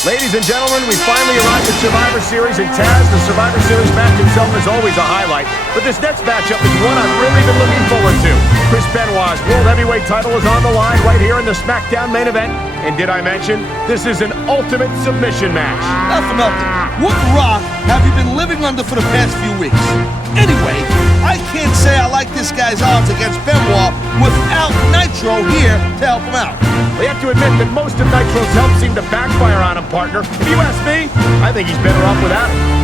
Ladies and gentlemen, we finally arrived at Survivor Series, and Taz, the Survivor Series match itself is always a highlight. But this next matchup is one I've really been looking forward to. Chris Benoit's World Heavyweight title is on the line right here in the SmackDown main event. And did I mention, this is an ultimate submission match. Not for nothing. What rock have you been living under for the past few weeks? Anyway, I can't say I like this guy's odds against Benoit without Nitro here to help him out. We have to admit that most of Nitro's help seemed to backfire on him, partner. If you ask me, I think he's better off without it.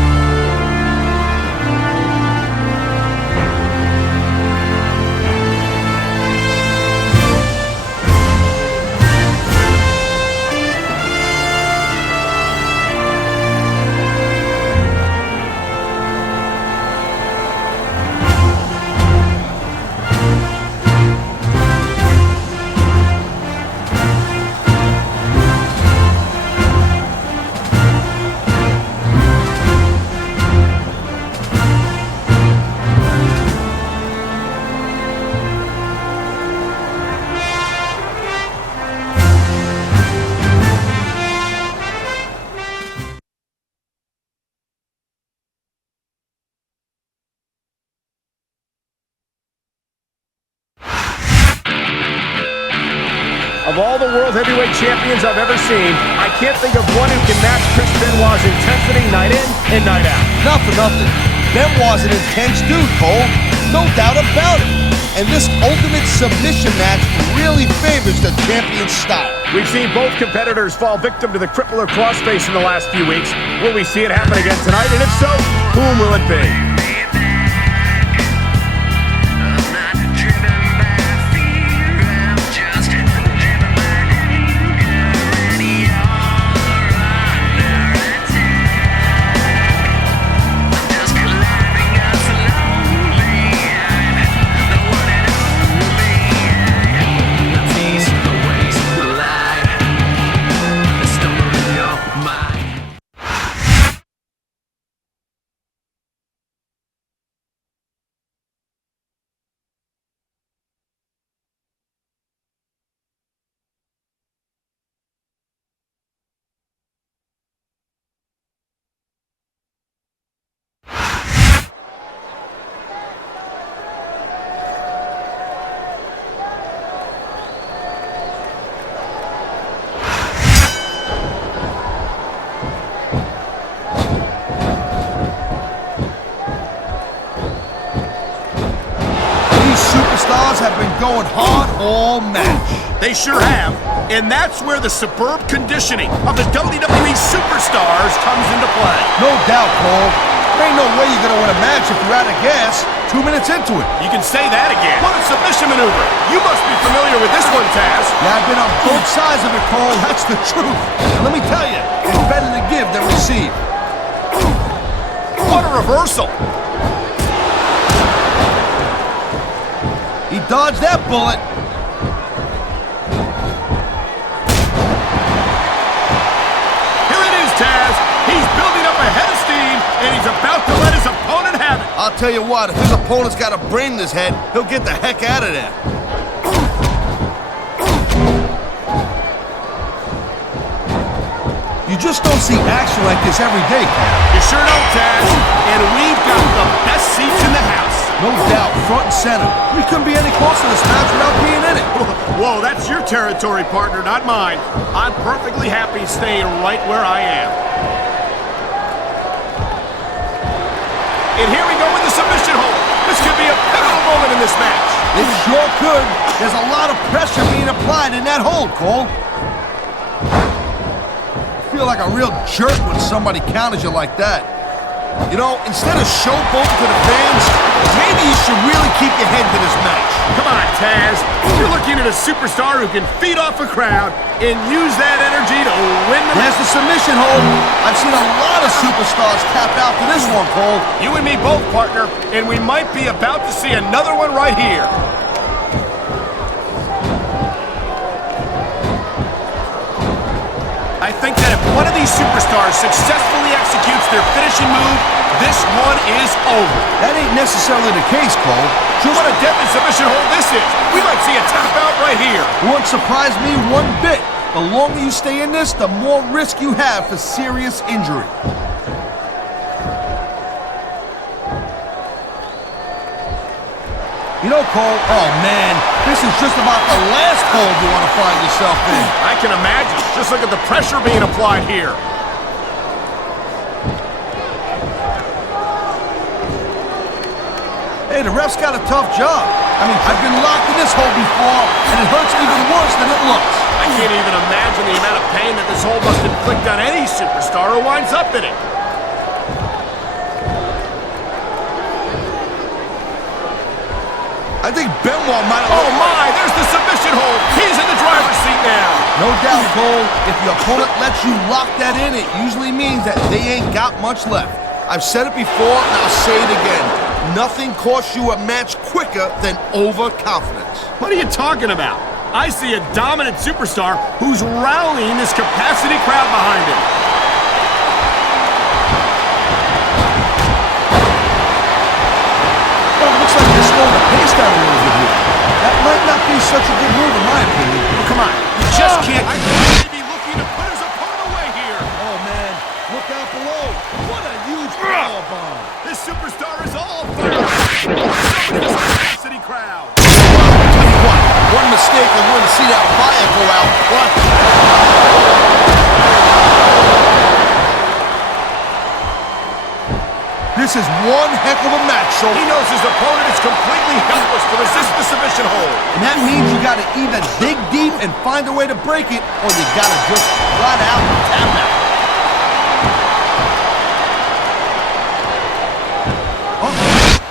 Of all the World Heavyweight Champions I've ever seen, I can't think of one who can match Chris Benoit's intensity night in and night out. Not for nothing. Benoit's an intense dude, Cole. No doubt about it. And this ultimate submission match really favors the champion's style. We've seen both competitors fall victim to the crippler crossface in the last few weeks. Will we see it happen again tonight? And if so, whom will it be? Superstars have been going hard all match. They sure have. And that's where the superb conditioning of the WWE Superstars comes into play. No doubt, Cole. There ain't no way you're going to win a match if you're out of gas 2 minutes into it. You can say that again. What a submission maneuver. You must be familiar with this one, Taz. Yeah, I've been on both sides of it, Cole. That's the truth. And let me tell you, it's better to give than receive. What a reversal. He dodged that bullet. Here it is, Taz. He's building up a head of steam, and he's about to let his opponent have it. I'll tell you what, if his opponent's got a brain in his head, he'll get the heck out of there. You just don't see action like this every day, Cal. You sure don't, Taz. And we've got the best seats in the house. No doubt, front and center. We couldn't be any closer to this match without being in it. Whoa, that's your territory, partner, not mine. I'm perfectly happy staying right where I am. And here we go with the submission hold. This could be a pivotal moment in this match. It sure could. There's a lot of pressure being applied in that hold, Cole. I feel like a real jerk when somebody counters you like that. You know, instead of showboating to the fans, maybe you should really keep your head to this match. Come on, Taz. You're looking at a superstar who can feed off a crowd and use that energy to win the match. There's the submission hold. I've seen a lot of superstars tap out to this one, Cole. You and me both, partner, and we might be about to see another one right here. I think that if one of these superstars successfully executes their finishing move, this one is over. That ain't necessarily the case, Cole. What a deadly submission hold this is. We might see a tap out right here. It wouldn't surprise me one bit. The longer you stay in this, the more risk you have for serious injury. You know, Cole, oh man, this is just about the last hole you want to find yourself in. I can imagine. Just look at the pressure being applied here. Hey, the ref's got a tough job. I mean, I've been locked in this hole before, and it hurts even worse than it looks. I can't even imagine the amount of pain that this hole must inflict on any superstar who winds up in it. I think Benoit might have... Oh my, there's the submission hold. He's in the driver's seat now. No doubt, Cole. If your opponent lets you lock that in, it usually means that they ain't got much left. I've said it before, and I'll say it again. Nothing costs you a match quicker than overconfidence. What are you talking about? I see a dominant superstar who's rallying this capacity crowd behind him. Well, it looks like they're slowing the pace down a little bit here. That might not be such a good move in my opinion. Well, come on, you just can't... I think he may be looking to put his opponent away here. Oh, man. Look out below. What a huge power bomb. This superstar is all fired up. This capacity crowd. Tell you what, one mistake and we're going to see that fire go out. What? This is one heck of a match, so... He knows his opponent is completely helpless to resist the submission hold. And that means you got to either dig deep and find a way to break it, or you got to just flat out tap out.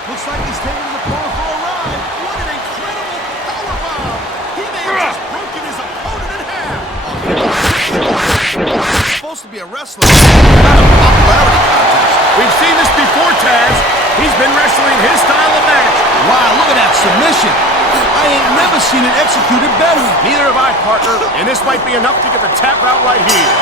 Looks like he's taking his opponent for a ride. What an incredible powerbomb! He may have just broken his opponent in half. He's supposed to be a wrestler, not a popularity contest. We've seen this before, Taz. He's been wrestling his style of match. Wow, look at that submission. I ain't never seen it executed better. Neither have I, partner, and this might be enough to get the tap out right here.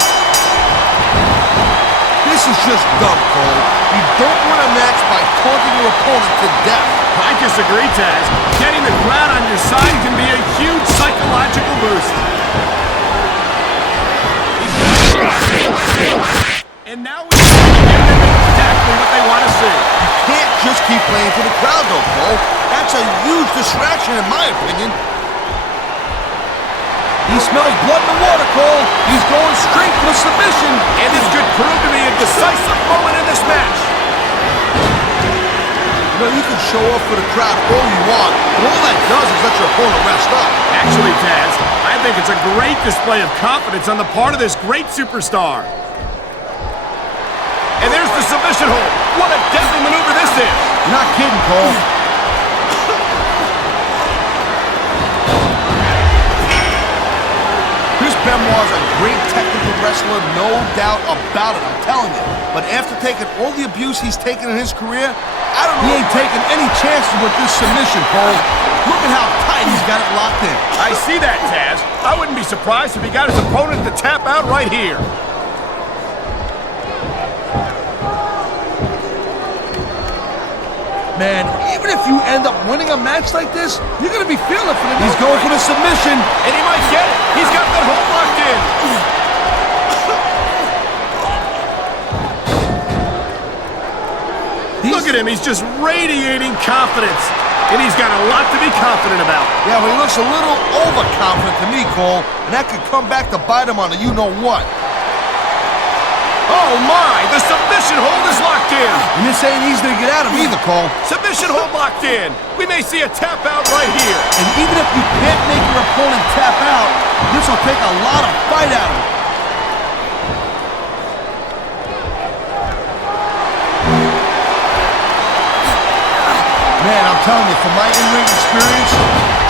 This is just dumb, Cole. You don't win a match by taunting your opponent to death. I disagree, Taz. Getting the crowd on your side can be a huge psychological boost. And now we give them exactly what they want to see. You can't just keep playing for the crowd, though, Cole. That's a huge distraction, in my opinion. He smells blood in the water, Cole. He's going straight for the submission. And this could prove to be a decisive moment in this match. You know, you can show off for the crowd all you want, but all that does is let your opponent rest up. Actually, Taz, I think it's a great display of confidence on the part of this great superstar. And there's the submission hold. What a deadly maneuver this is. You're not kidding, Cole. Chris Benoit's a great technical wrestler, no doubt about it, I'm telling you. But after taking all the abuse he's taken in his career, I don't know. He ain't taking any chances with this submission, Cole. Look at how tight he's got it locked in. I see that, Taz. I wouldn't be surprised if he got his opponent to tap out right here. Man, even if you end up winning a match like this, you're going to be feeling for the... He's going for the submission. And he might get it. He's got that hold locked in. Look at him. He's just radiating confidence. And he's got a lot to be confident about. Yeah, well, he looks a little overconfident to me, Cole. And that could come back to bite him on a you-know-what. Oh my, the submission hold is locked in. And this ain't easy to get out of either, Cole. Submission hold locked in. We may see a tap out right here. And even if you can't make your opponent tap out, this will take a lot of fight out of him. Man, I'm telling you, from my in-ring experience,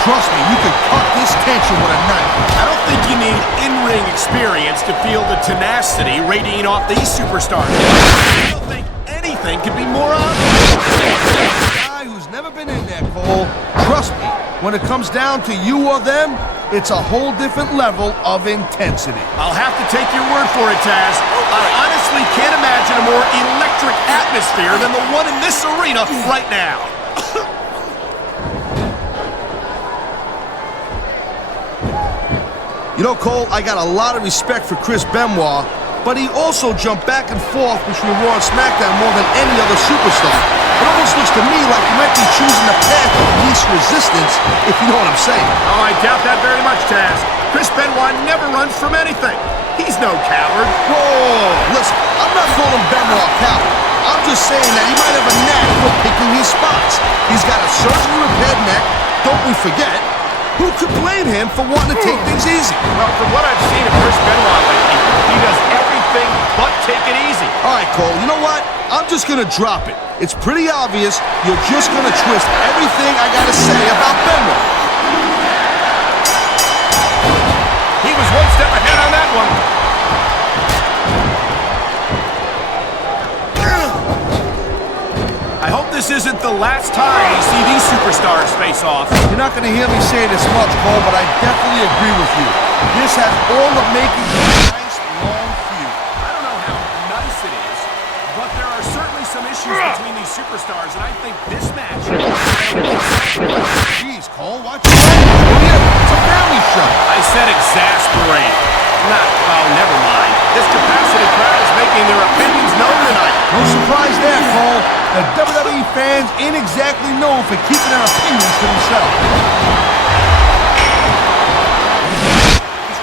trust me, you could cut this tension with a knife. I don't think you need in-ring experience to feel the tenacity radiating off these superstars. I don't think anything could be more obvious. A guy who's never been in there, Cole. Trust me, when it comes down to you or them, it's a whole different level of intensity. I'll have to take your word for it, Taz. I honestly can't imagine a more electric atmosphere than the one in this arena right now. You know, Cole, I got a lot of respect for Chris Benoit, but he also jumped back and forth between Raw and SmackDown more than any other superstar. It almost looks to me like he might be choosing the path of least resistance, if you know what I'm saying. Oh, I doubt that very much, Taz. Chris Benoit never runs from anything. He's no coward. Whoa, listen, I'm not calling Benoit a coward. I'm just saying that he might have a knack for picking his spots. He's got a surgically repaired neck, don't we forget. Who could blame him for wanting to take things easy? Well, from what I've seen of Chris Benoit lately, he does everything but take it easy. All right, Cole, you know what? I'm just going to drop it. It's pretty obvious you're just going to twist everything I got to say about Benoit. He was one step ahead on that one. I hope this isn't the last time we see these superstars face off. You're not going to hear me say this much, Cole, but I definitely agree with you. This has all the makings of a nice, long feud. I don't know how nice it is, but there are certainly some issues between these superstars, and I think this match... Jeez, Cole, watch your language, will you? It's a family show. I said exasperate. Oh, never mind. This capacity crowd is making their opinions known tonight. No surprise there, Cole. The WWE fans ain't exactly known for keeping their opinions to themselves. He's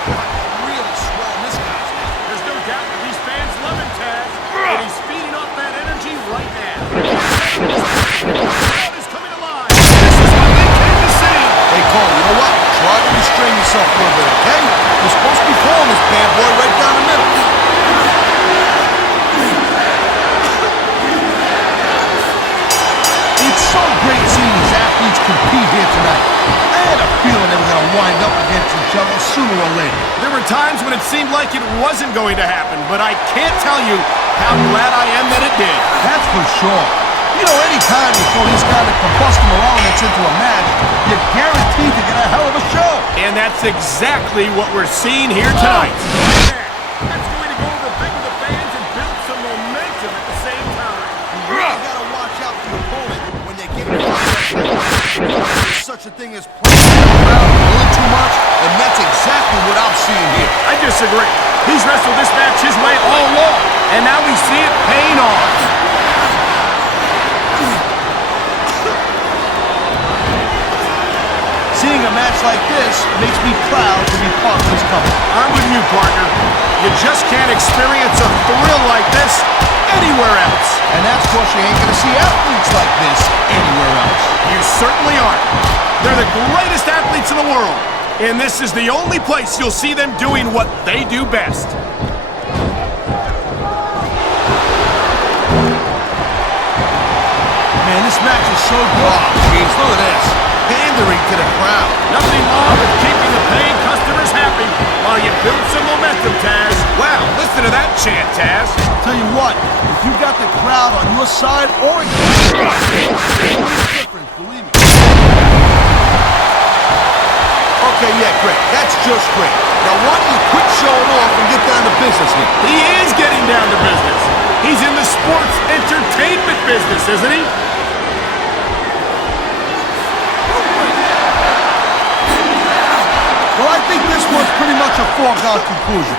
really swelling this guy's head. There's no doubt that these fans love him, Taz. And he's feeding off that energy right now. The crowd is coming alive. This is what they came to see. Hey, Cole, you know what? Try to restrain yourself a little bit, okay? You're supposed to be calling this bad boy right down the middle. It's so great seeing these athletes compete here tonight. I had a feeling they were going to wind up against each other sooner or later. There were times when it seemed like it wasn't going to happen, but I can't tell you how glad I am that it did. That's for sure. You know, any time you throw these kind of combustible elements into a match, you're guaranteed to get a hell of a show. And that's exactly what we're seeing here tonight. That's going to go over big with the fans and build some momentum at the same time. You really got to watch out for your opponent when they're getting There's such a thing as playing around a little too much, and that's exactly what I'm seeing here. I disagree. He's wrestled this match his way all along, and now we see it paying off. Seeing a match like this makes me proud to be part of this company. I'm with you, partner. You just can't experience a thrill like this anywhere else. And that's because you ain't going to see athletes like this anywhere else. You certainly aren't. They're the greatest athletes in the world. And this is the only place you'll see them doing what they do best. Man, this match is so good. Oh, jeez, look at this. Pandering to the crowd. Nothing wrong with keeping the paying customers happy while you build some momentum, Taz. Wow, listen to that chant, Taz. Tell you what, if you got the crowd on your side or against you, it's different, believe me. Okay, yeah, great. That's just great. Now why don't you quit showing off and get down to business here? He is getting down to business. He's in the sports entertainment business, isn't he? Well, I think this one's pretty much a foregone conclusion.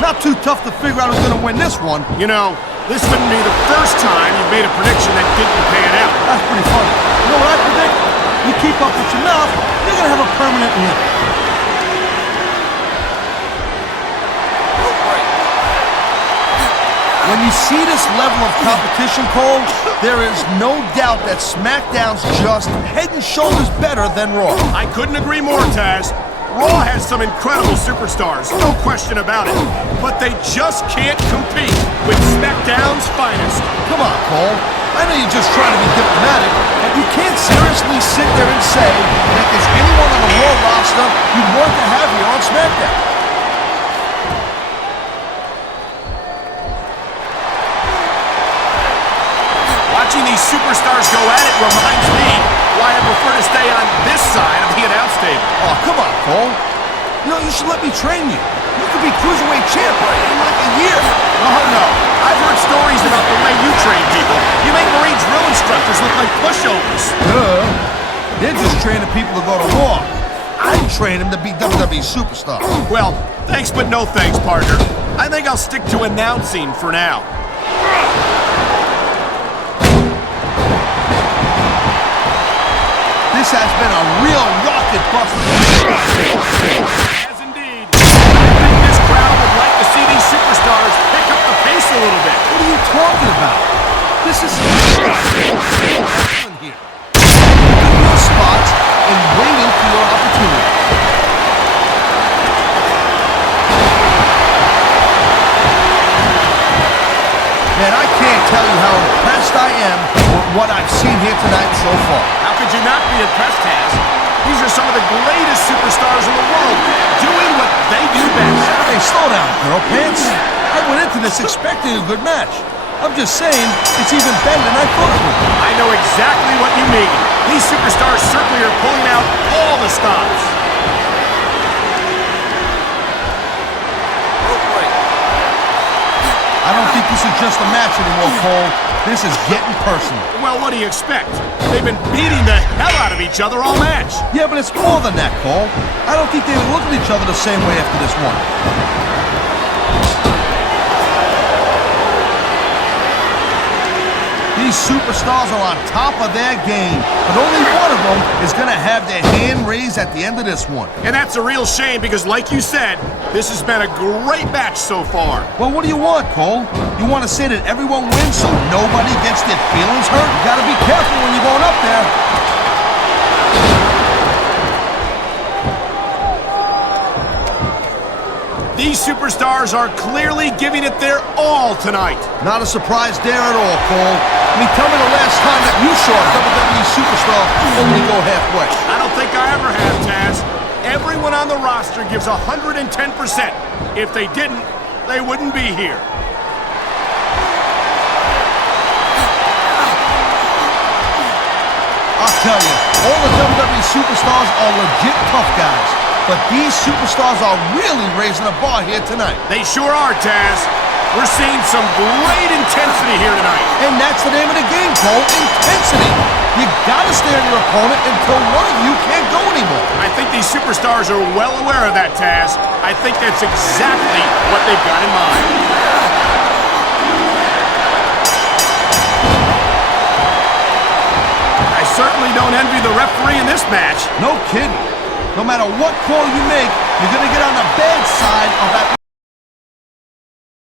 Not too tough to figure out who's going to win this one. You know, this wouldn't be the first time you've made a prediction that didn't pan out. That's pretty funny. You know what I predict? You keep up with your mouth, you're going to have a permanent win. When you see this level of competition, Cole, there is no doubt that SmackDown's just head and shoulders better than Raw. I couldn't agree more, Taz. Raw has some incredible superstars, no question about it. But they just can't compete with SmackDown's finest. Come on, Cole. I know you're just trying to be diplomatic, but you can't seriously sit there and say that there's anyone on the Raw roster you'd want to have here on SmackDown. Watching these superstars go at it reminds me why I prefer to stay on this side of the announce table. Oh, come on, Cole. You know, you should let me train you. You could be Cruiserweight champ in like a year. Oh, no. I've heard stories about the way you train people. You make Marine drill instructors look like pushovers. They're just training people to go to war. I'd train him to be WWE superstar. Well, thanks but no thanks, partner. I think I'll stick to announcing for now. This has been a real rocket buster. As indeed. I think this crowd would like to see these superstars pick up the pace a little bit. What are you talking about? This is here. Picking your spots and waiting for your opportunity. Man, I can't tell you how impressed I am with what I've seen here tonight so far. How could you not be impressed, Taz? These are some of the greatest superstars in the world, doing what they do best. Hey, slow down, girl pants. I went into this expecting a good match. I'm just saying, it's even better than I thought it would be. I know exactly what you mean. These superstars certainly are pulling out all the stops. I don't think this is just a match anymore, Cole. This is getting personal. Well, what do you expect? They've been beating the hell out of each other all match. Yeah, but it's more than that, Cole. I don't think they would look at each other the same way after this one. These superstars are on top of their game, but only one of them is going to have their hand raised at the end of this one. And that's a real shame because, like you said, this has been a great match so far. Well, what do you want, Cole? You want to say that everyone wins so nobody gets their feelings hurt? You got to be careful when you're going up there. These superstars are clearly giving it their all tonight. Not a surprise there at all, Cole. I mean, tell me the last time that you saw a WWE superstar only go halfway. I don't think I ever have, Taz. Everyone on the roster gives 110%. If they didn't, they wouldn't be here. I'll tell you, all the WWE superstars are legit tough guys. But these superstars are really raising the bar here tonight. They sure are, Taz. We're seeing some great intensity here tonight. And that's the name of the game, Cole, intensity. You gotta stay on your opponent until one of you can't go anymore. I think these superstars are well aware of that, Taz. I think that's exactly what they've got in mind. I certainly don't envy the referee in this match. No kidding. No matter what call you make, you're going to get on the bad side of that.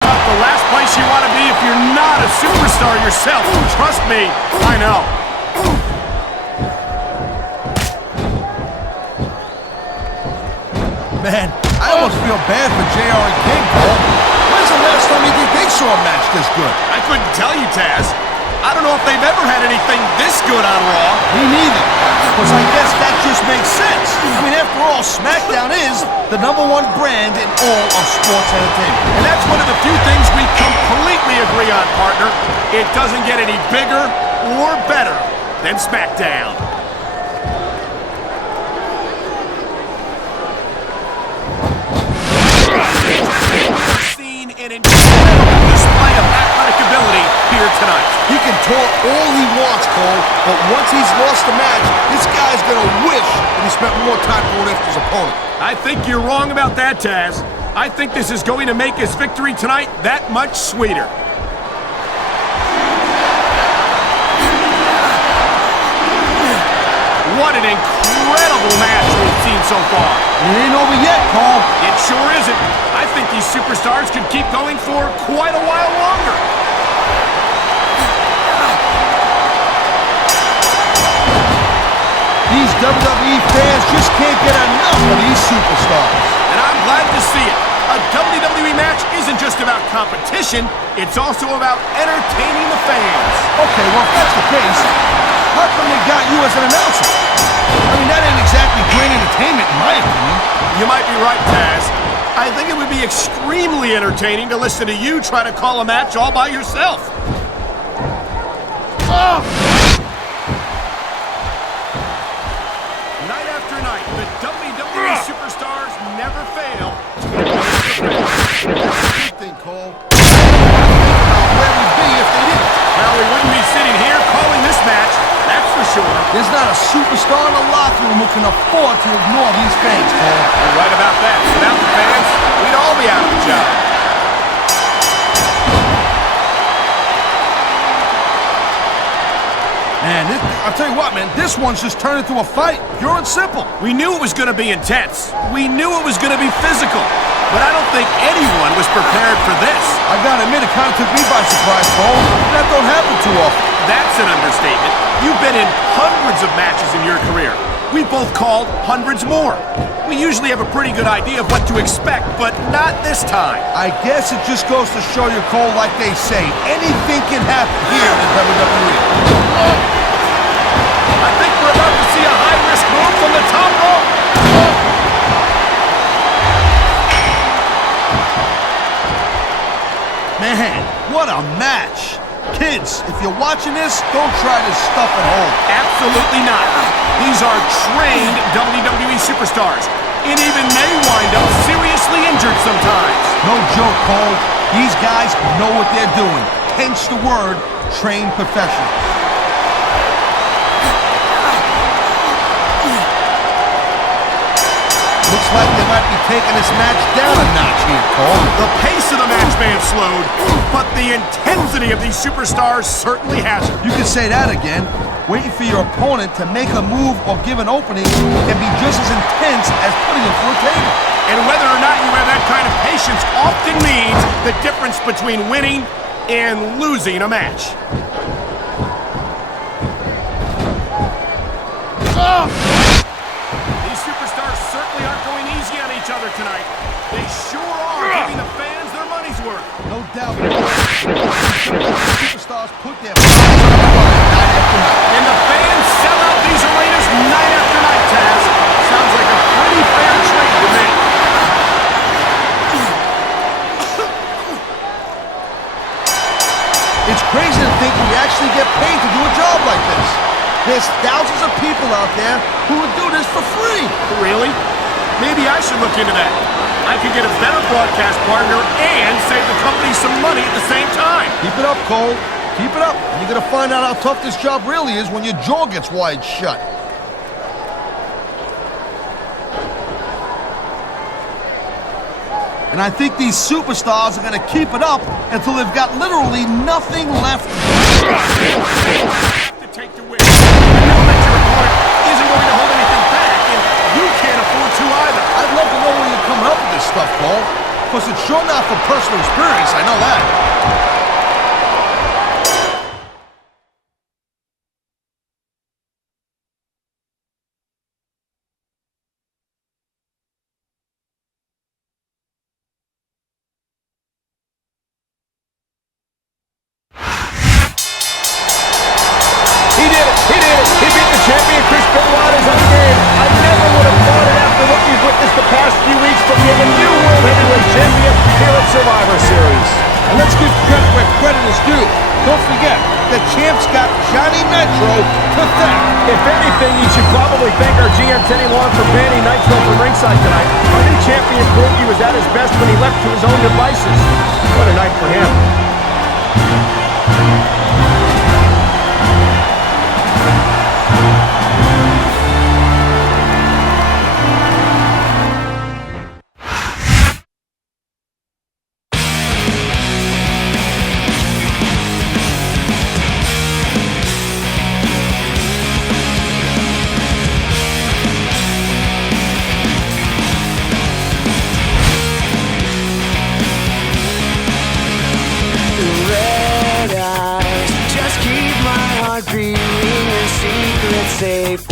The last place you want to be if you're not a superstar yourself. Trust me, I know. Man, I almost feel bad for JR and King, Cole. When's the last time you think they saw a match this good? I couldn't tell you, Taz. I don't know if they've ever had anything this good on Raw. Me neither. Because I guess that just makes sense. I mean, after all, SmackDown is the #1 brand in all of sports entertainment. And that's one of the few things we completely agree on, partner. It doesn't get any bigger or better than SmackDown. We've seen an incredible display of athletic ability here tonight. He can talk all he wants, Cole, but once he's lost the match, this guy's gonna wish that he spent more time going after his opponent. I think you're wrong about that, Taz. I think this is going to make his victory tonight that much sweeter. What an incredible match we've seen so far. It ain't over yet, Cole. It sure isn't. I think these superstars could keep going for quite a while longer. These WWE fans just can't get enough of these superstars. And I'm glad to see it. A WWE match isn't just about competition, it's also about entertaining the fans. Okay, well, if that's the case, how come they got you as an announcer? I mean, that ain't exactly great entertainment, in my opinion. You might be right, Taz. I think it would be extremely entertaining to listen to you try to call a match all by yourself. Oh! Night after night, the WWE superstars never fail. Good thing, Cole. Where we'd be if they didn't. Well, we wouldn't be sitting here calling this match, that's for sure. There's not a superstar superstar in the locker room who can afford to ignore these fans, Cole. You're right about that. Without the fans, we'd all be out of a job. Man, I'll tell you what, man, this one's just turned into a fight. Pure and simple. We knew it was going to be intense. We knew it was going to be physical. But I don't think anyone was prepared for this. I gotta admit, it kind of took me by surprise, Cole. That don't happen too often. That's an understatement. You've been in hundreds of matches in your career. We both called hundreds more. We usually have a pretty good idea of what to expect, but not this time. I guess it just goes to show you, Cole, like they say, anything can happen here in the WWE. I think we're about to see a high-risk move from the top rope. Man, what a match. Kids, if you're watching this, don't try this stuff at home. Absolutely not. These are trained WWE superstars, and even they wind up seriously injured sometimes. No joke, Cole. These guys know what they're doing. Hence the word, trained professionals. Looks like they might be taking this match down a notch here, Cole. The pace of the match may have slowed, but the intensity of these superstars certainly hasn't. You can say that again. Waiting for your opponent to make a move or give an opening can be just as intense as putting him through a table. And whether or not you have that kind of patience often means the difference between winning and losing a match. These superstars certainly aren't going easy on each other tonight. They sure are giving the fans their money's worth. No doubt. Superstars put their night after night. And the fans sell out these arenas night after night, Taz. Sounds like a pretty fair trade to me. It's crazy to think we actually get paid to do a job like this. There's thousands of people out there who would do this for free. Really? Maybe I should look into that. I could get a better broadcast partner and save the company some money at the same time. Keep it up, Cole. Keep it up. And you're going to find out how tough this job really is when your jaw gets wide shut. And I think these superstars are going to keep it up until they've got literally nothing left. To take the win. You know that your opponent isn't going to hold anything back, and you can't afford to either. I'd love to know where you're coming up with this stuff, Cole. Because it's sure not from personal experience, I know that. Champion Chris Benoit is on game. I never would have thought it after what we've witnessed the past few weeks from being a new World Heavyweight Champion here at Survivor Series. And let's give credit where credit is due. Don't forget, the champ's got Johnny Nitro to thank. If anything, you should probably thank our GM Teddy Long for banning Nitro from ringside tonight. Our new champion proved he was at his best when he left to his own devices. What a night for him. Safe